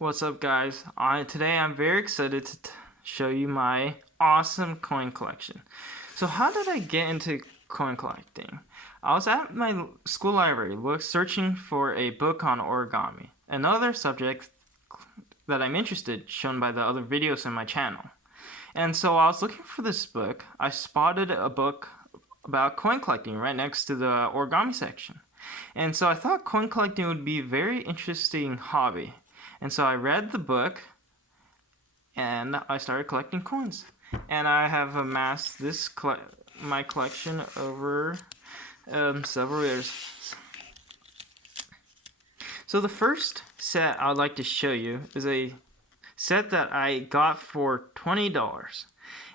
What's up, guys? Today I'm very excited to show you my awesome coin collection. So how did I get into coin collecting? I was at my school library searching for a book on origami, another subject that I'm interested shown by the other videos in my channel. And so I was looking for this book. I spotted a book about coin collecting right next to the origami section. And so I thought coin collecting would be a very interesting hobby. And so I read the book and I started collecting coins. And I have amassed my collection over several years. So the first set I'd like to show you is a set that I got for $20.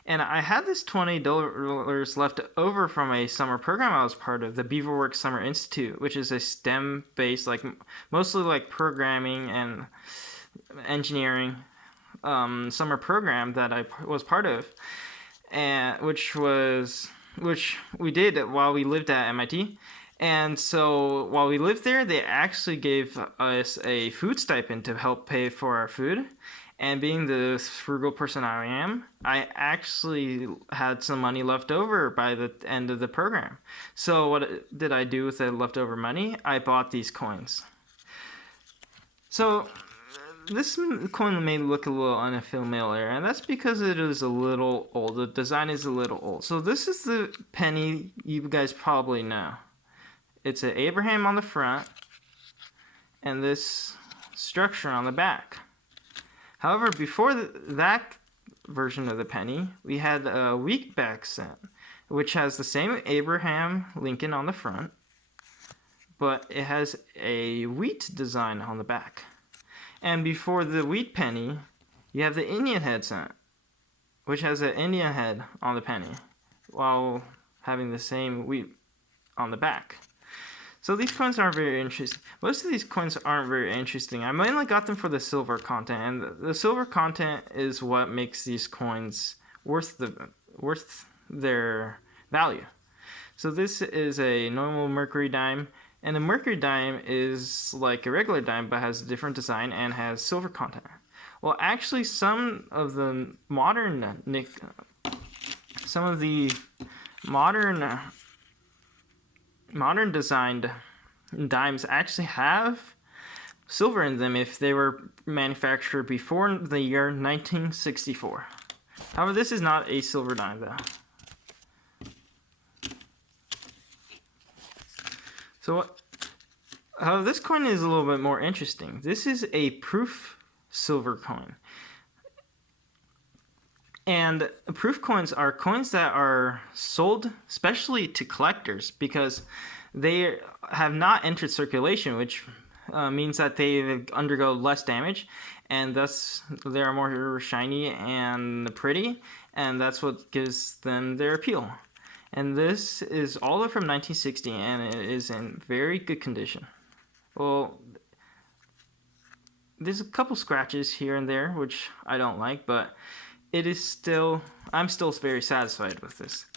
And I had this $20 left over from a summer program I was part of, the Beaverworks Summer Institute, which is a STEM-based, mostly programming and engineering summer program that I was part of, and which we did while we lived at MIT. And so while we lived there, they actually gave us a food stipend to help pay for our food. And being the frugal person I am, I actually had some money left over by the end of the program. So what did I do with the leftover money? I bought these coins. So this coin may look a little unfamiliar, and that's because it is a little old. The design is a little old. So this is the penny you guys probably know. It's an Abraham on the front and this structure on the back. However, before that version of the penny, we had a wheatback cent, which has the same Abraham Lincoln on the front, but it has a wheat design on the back. And before the wheat penny, you have the Indian head cent, which has an Indian head on the penny, while having the same wheat on the back. So these coins aren't very interesting. Most of these coins aren't very interesting. I mainly got them for the silver content, and the silver content is what makes these coins worth their value. So this is a normal mercury dime, and a mercury dime is like a regular dime but has a different design and has silver content. Well, actually, some of the modern designed dimes actually have silver in them if they were manufactured before the year 1964. However, this is not a silver dime though. So however, this coin is a little bit more interesting. This is a proof silver coin. And proof coins are coins that are sold specially to collectors because they have not entered circulation, which means that they undergo less damage, and thus they are more shiny and pretty, and that's what gives them their appeal. And this is all the way from 1960, and it is in very good condition. Well, there's a couple scratches here and there, which I don't like, but I'm still very satisfied with this.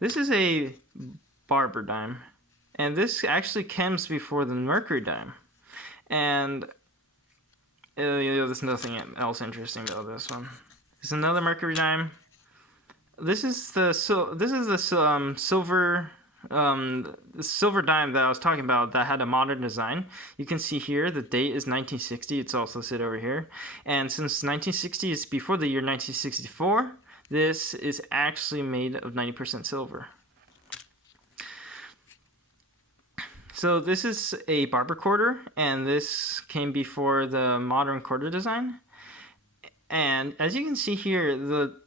This is a barber dime, and this actually comes before the mercury dime. And there's nothing else interesting about this one. There's another mercury dime. This is the silver dime that I was talking about that had a modern design. You can see here the date is 1960. It's also listed over here. And since 1960 is before the year 1964, this is actually made of 90% silver. So this is a barber quarter, and this came before the modern quarter design. And as you can see here, the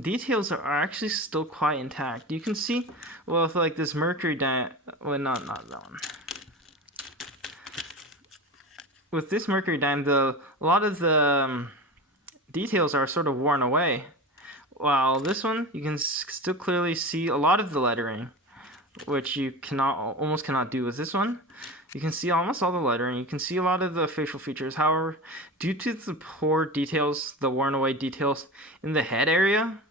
details are actually still quite intact. You can see, well, with like this mercury dime, well, not that one. With this mercury dime, a lot of the details are sort of worn away. While this one, you can still clearly see a lot of the lettering, which you almost cannot do with this one. You can see almost all the lettering. You can see a lot of the facial features. However, due to the poor details, the worn away details in the head area,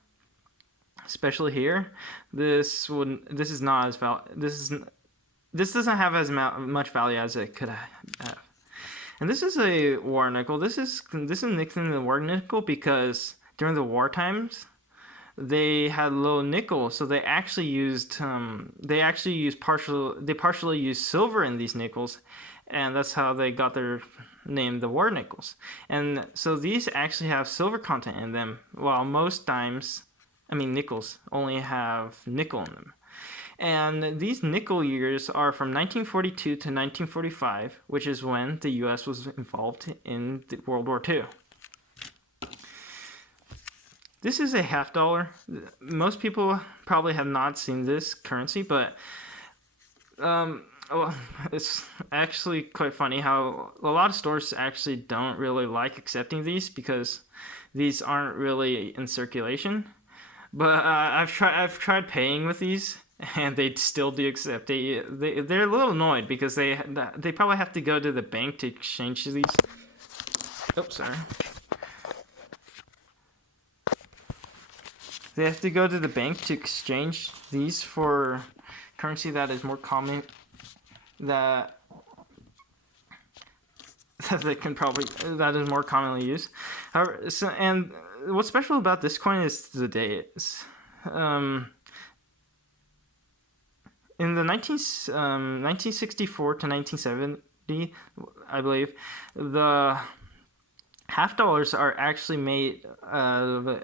especially here, this doesn't have as much value as it could have. And this is a war nickel. This is nicknamed the war nickel because during the war times, they had low nickel, so they partially used silver in these nickels, and that's how they got their name, the war nickels. And so these actually have silver content in them, while most nickels only have nickel in them. And these nickel years are from 1942 to 1945, which is when the U.S. was involved in World War II. This is a $50. Most people probably have not seen this currency, but it's actually quite funny how a lot of stores actually don't really like accepting these because these aren't really in circulation. But I've tried paying with these, and they still do accept. They're a little annoyed because they probably have to go to the bank to exchange these. Oops, sorry. They have to go to the bank to exchange these for currency that is more common, that is more commonly used. However, and what's special about this coin is the dates. In the 1964 to 1970, I believe, the $50 are actually made of.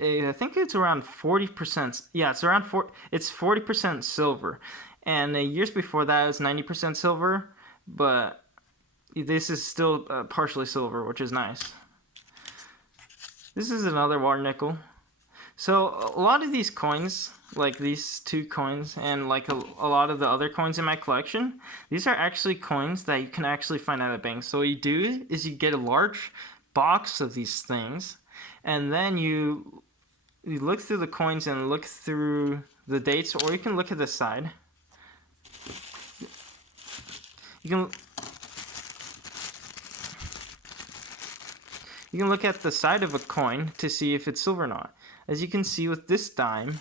I think it's around 40%. Yeah, it's around It's 40% silver, and years before that it was 90% silver. But this is still partially silver, which is nice. This is another war nickel. So a lot of these coins, like these two coins, and like a lot of the other coins in my collection, these are actually coins that you can actually find at a bank. So what you do is you get a large box of these things, and then you look through the coins and look through the dates, or you can look at the side. You can look at the side of a coin to see if it's silver or not. As you can see with this dime,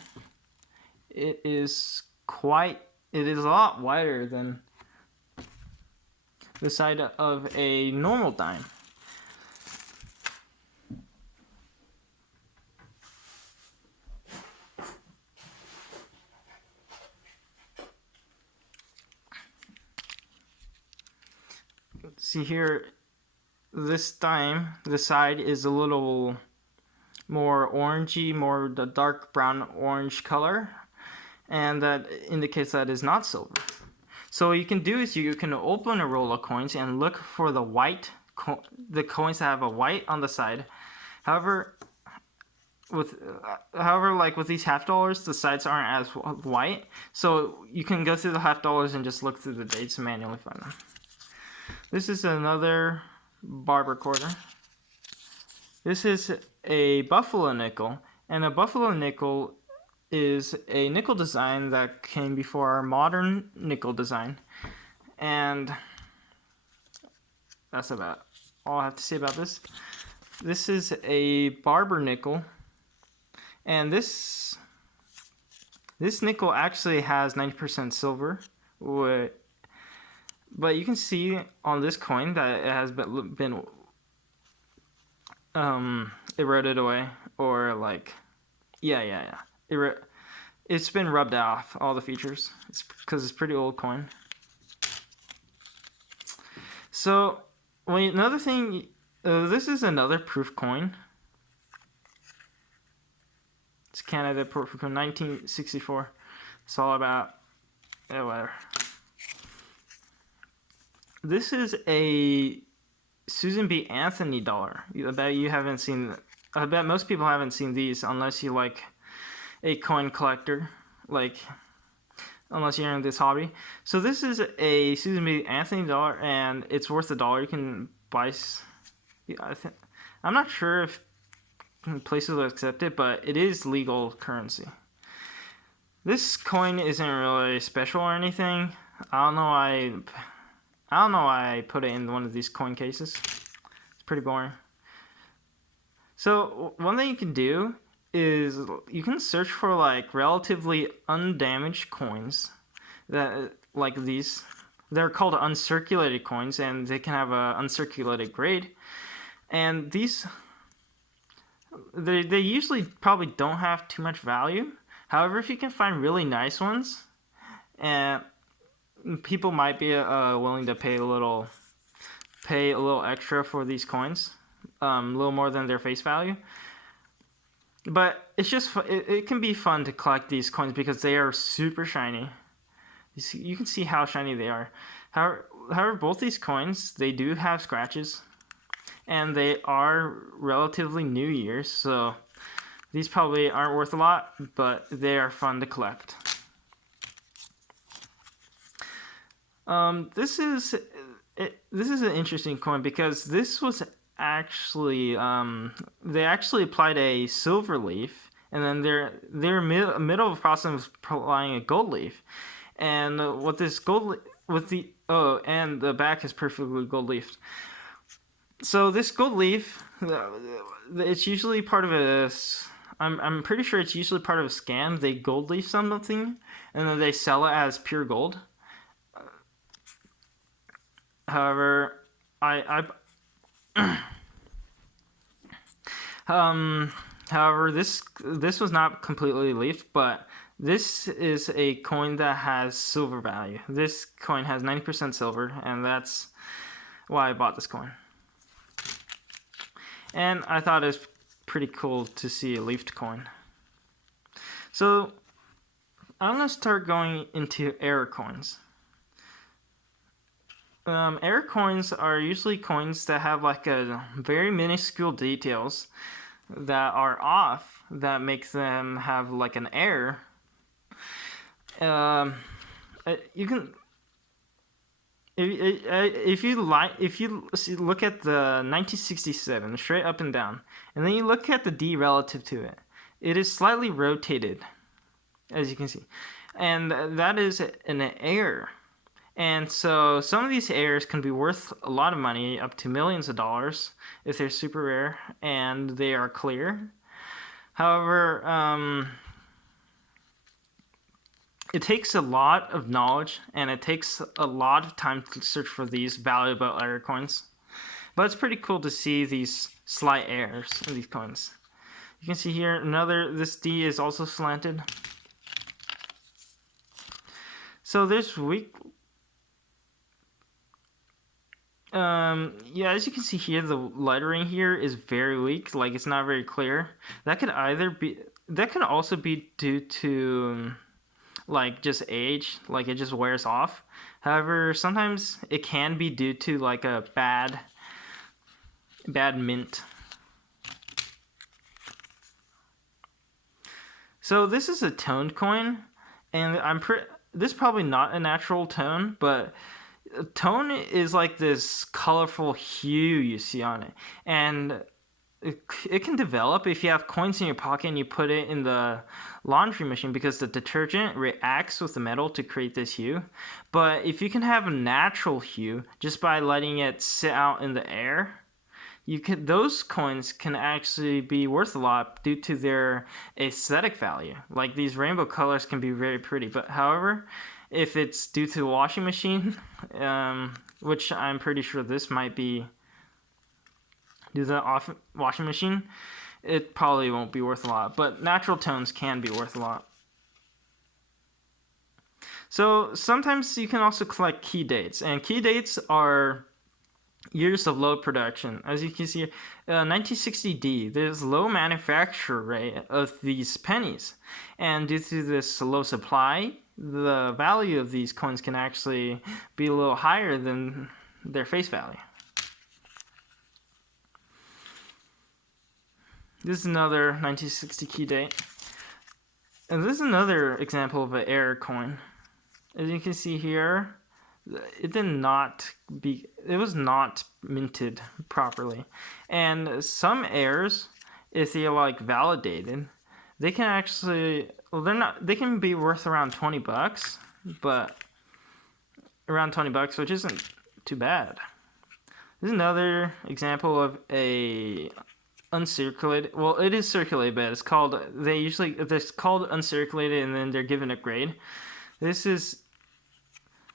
it is a lot wider than the side of a normal dime. See here, this dime, the side is a little more orangey, more the dark brown orange color, and that indicates that is not silver. So what you can do is you can open a roll of coins and look for the coins that have a white on the side. However, like with these $50, the sides aren't as white, so you can go through the $50 and just look through the dates and manually find them. This is another barber quarter. This is a buffalo nickel, and a buffalo nickel is a nickel design that came before our modern nickel design. And that's about all I have to say about this. This is a barber nickel, and this nickel actually has 90% silver, but you can see on this coin that it has been eroded away, or like, it's been rubbed off, all the features. It's because it's a pretty old coin. So, another thing, this is another proof coin. It's Canada proof coin, 1964. It's all about, whatever. This is a Susan B. Anthony dollar. I bet most people haven't seen these unless you like a coin collector, unless you're in this hobby. So this is a Susan B. Anthony dollar, and it's worth $1. You can buy. I'm not sure if places will accept it, but it is legal currency. This coin isn't really special or anything. I don't know why I put it in one of these coin cases. It's pretty boring. So one thing you can do is you can search for relatively undamaged coins that like these they're called uncirculated coins, and they can have a uncirculated grade. And these, they usually probably don't have too much value. However, if you can find really nice ones, and people might be willing to pay a little extra for these coins, a little more than their face value. But it's just it can be fun to collect these coins because they are super shiny. You can see how shiny they are. However, both these coins, they do have scratches, and they are relatively new years, so these probably aren't worth a lot, but they are fun to collect. This is an interesting coin because this was actually they actually applied a silver leaf, and then they're middle of the process of applying a gold leaf. And what this gold and the back is perfectly gold leafed. So this gold leaf, it's usually part of a. I'm pretty sure it's usually part of a scam. They gold leaf something, and then they sell it as pure gold. However, however, this was not completely leafed, but this is a coin that has silver value. This coin has 90% silver, and that's why I bought this coin. And I thought it was pretty cool to see a leafed coin. So I'm going to start going into error coins. Error coins are usually coins that have like a very minuscule details that are off that makes them have like an error. You can if you look at the 1967 straight up and down, and then you look at the D relative to it, it is slightly rotated, as you can see, and that is an error. And so some of these errors can be worth a lot of money, up to millions of dollars, if they're super rare and they are clear. However, it takes a lot of knowledge, and it takes a lot of time to search for these valuable error coins. But it's pretty cool to see these slight errors in these coins. You can see here this D is also slanted. So there's weak. Yeah, as you can see here, the lettering here is very weak. Like, it's not very clear. That could also be due to like just age, like it just wears off. However, sometimes it can be due to like a bad mint. So this is a toned coin, and this is probably not a natural tone, but tone is like this colorful hue you see on it, and it can develop if you have coins in your pocket and you put it in the laundry machine, because the detergent reacts with the metal to create this hue. But if you can have a natural hue just by letting it sit out in the air, those coins can actually be worth a lot due to their aesthetic value. Like, these rainbow colors can be very pretty, but however, if it's due to the washing machine, which I'm pretty sure this might be due to the washing machine, it probably won't be worth a lot. But natural tones can be worth a lot. So sometimes you can also collect key dates, and key dates are years of low production. As you can see, 1960D, there's low manufacture rate of these pennies, and due to this low supply, the value of these coins can actually be a little higher than their face value. This is another 1960 key date, and this is another example of an error coin. As you can see here, it was not minted properly, and some errors, if they're like validated, they can actually, they can be worth around $20, but around $20, which isn't too bad. This is another example of a uncirculated. Well, it is circulated, but it's called uncirculated, and then they're given a grade. This is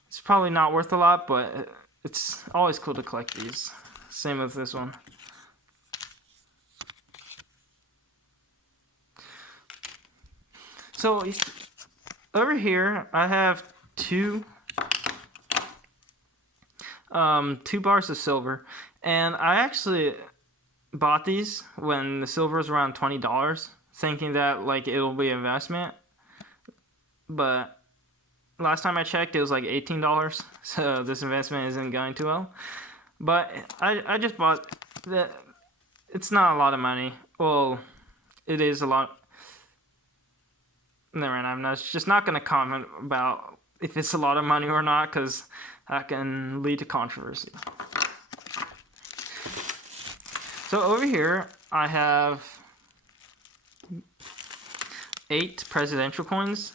It's probably not worth a lot, but it's always cool to collect these. Same with this one. So over here, I have two bars of silver, and I actually bought these when the silver was around $20, thinking that like it'll be an investment. But last time I checked, it was like $18, so this investment isn't going too well. But I just bought that. It's not a lot of money. Well, it is a lot. Never mind. I'm just not going to comment about if it's a lot of money or not, because that can lead to controversy. So over here, I have 8 presidential coins.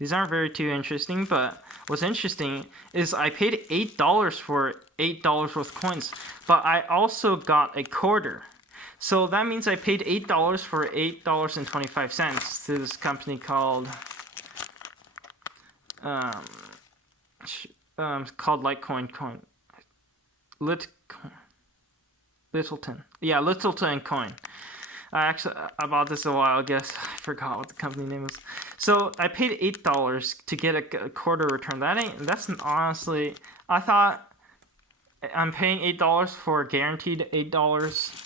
These aren't very too interesting, but what's interesting is I paid $8 for $8 worth of coins, but I also got a quarter. So that means I paid $8 for $8.25 to this company called Litecoin. Littleton. Yeah, Littleton Coin. I bought this a while ago. I forgot what the company name was. So I paid $8 to get a quarter return. That's honestly, I thought I'm paying $8 for guaranteed $8.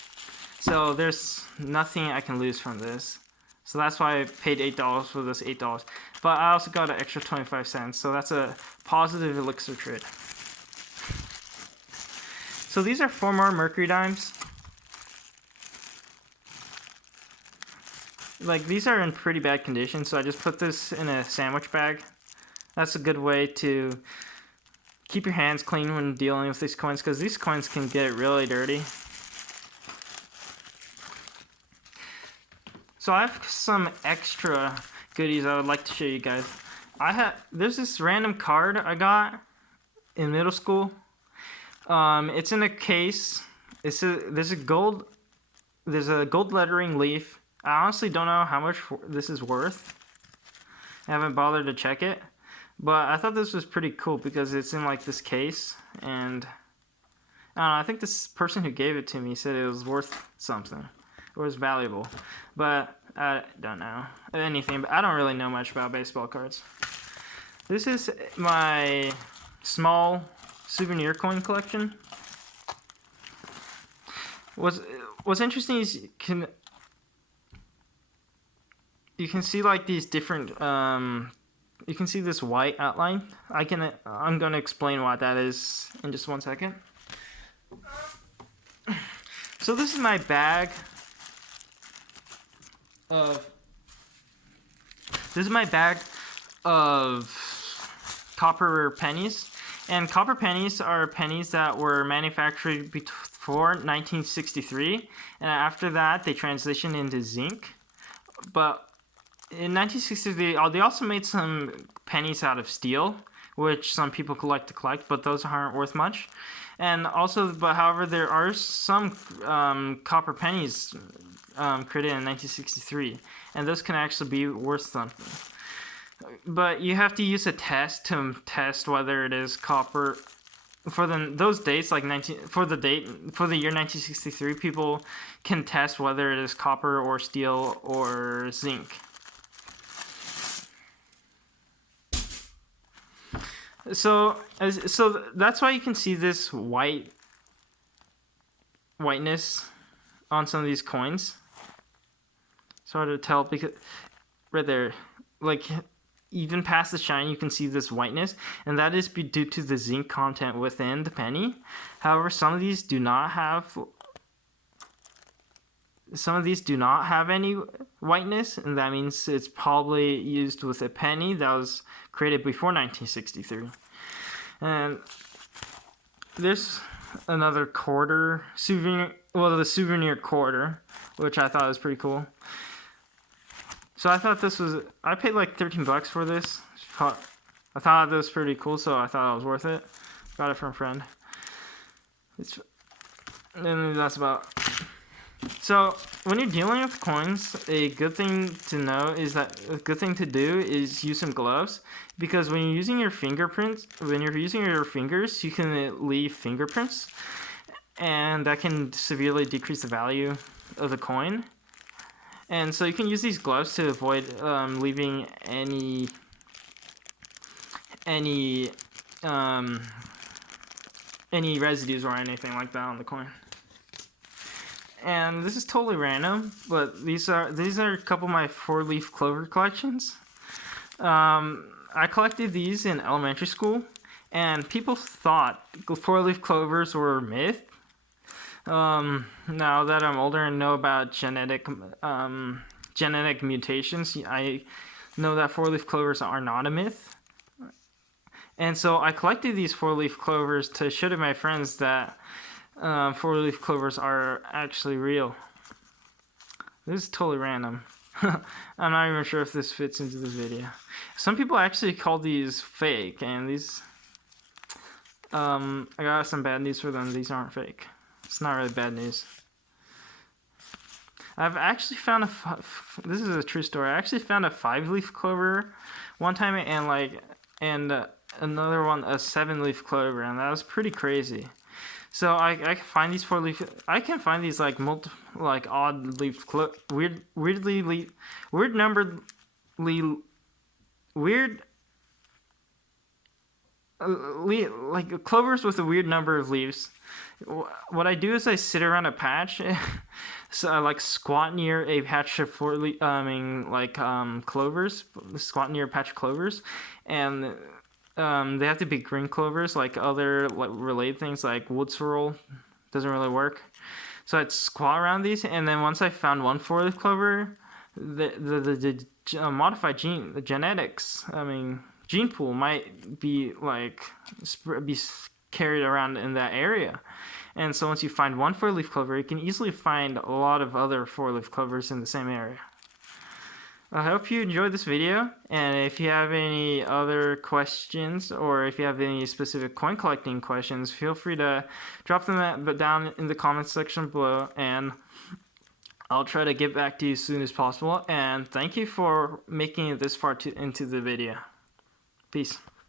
So there's nothing I can lose from this. So that's why I paid $8 for this $8. But I also got an extra 25 cents. So that's a positive elixir trade. So these are 4 more mercury dimes. Like, these are in pretty bad condition, so I just put this in a sandwich bag. That's a good way to keep your hands clean when dealing with these coins, because these coins can get really dirty. So I have some extra goodies I would like to show you guys. There's this random card I got in middle school. It's in a case. There's a gold lettering leaf. I honestly don't know how much this is worth. I haven't bothered to check it, but I thought this was pretty cool because it's in like this case, and I don't know, I think this person who gave it to me said it was worth something. It was valuable, but I don't know anything. But I don't really know much about baseball cards. This is my small souvenir coin collection. What's interesting is you can see like these different you can see this white outline. I'm going to explain what that is in just 1 second. So this is my bag of copper pennies. And copper pennies are pennies that were manufactured before 1963, and after that they transitioned into zinc. But in 1963, they also made some pennies out of steel, which some people like to collect, but those aren't worth much. And also, however, there are some copper pennies created in 1963, and those can actually be worth something. But you have to use a test to test whether it is copper. For those dates, like for the year 1963, people can test whether it is copper or steel or zinc. So that's why you can see this whiteness on some of these coins. It's hard to tell because right there, like even past the shine, you can see this whiteness, and that is due to the zinc content within the penny. However, some of these do not have any whiteness, and that means it's probably used with a penny that was created before 1963. And there's another quarter souvenir, the souvenir quarter, which I thought was pretty cool. So I thought I paid like $13 for this. I thought it was pretty cool, so I thought it was worth it. Got it from a friend. And that's about. So when you're dealing with coins, a good thing to know is that a good thing to do is use some gloves, because when you're using your fingers, you can leave fingerprints, and that can severely decrease the value of the coin. And so you can use these gloves to avoid leaving any residues or anything like that on the coin. And this is totally random, but these are a couple of my 4-leaf clover collections. I collected these in elementary school, and people thought 4-leaf clovers were a myth. Now that I'm older and know about genetic mutations, I know that 4-leaf clovers are not a myth. And so I collected these 4-leaf clovers to show to my friends that 4-leaf clovers are actually real. This is totally random. I'm not even sure if this fits into this video. Some people actually call these fake, and these I got some bad news for them. These aren't fake. It's not really bad news. I've actually found this is a true story. I actually found a 5-leaf clover one time, and another one a 7-leaf clover, and that was pretty crazy. So I can find these 4-leaf. I can find these odd leaf clovers with a weird number of leaves. What I do is I sit around a patch, so I squat near a patch of clovers. Squat near a patch of clovers, and they have to be green clovers. Other related things like wood sorrel doesn't really work. So I'd squat around these, and then once I found one 4-leaf clover, the modified gene pool might be carried around in that area. And so once you find one 4-leaf clover, you can easily find a lot of other 4-leaf clovers in the same area. I hope you enjoyed this video, and if you have any other questions, or if you have any specific coin collecting questions, feel free to drop them down in the comments section below, and I'll try to get back to you as soon as possible. And thank you for making it this far into the video. Peace.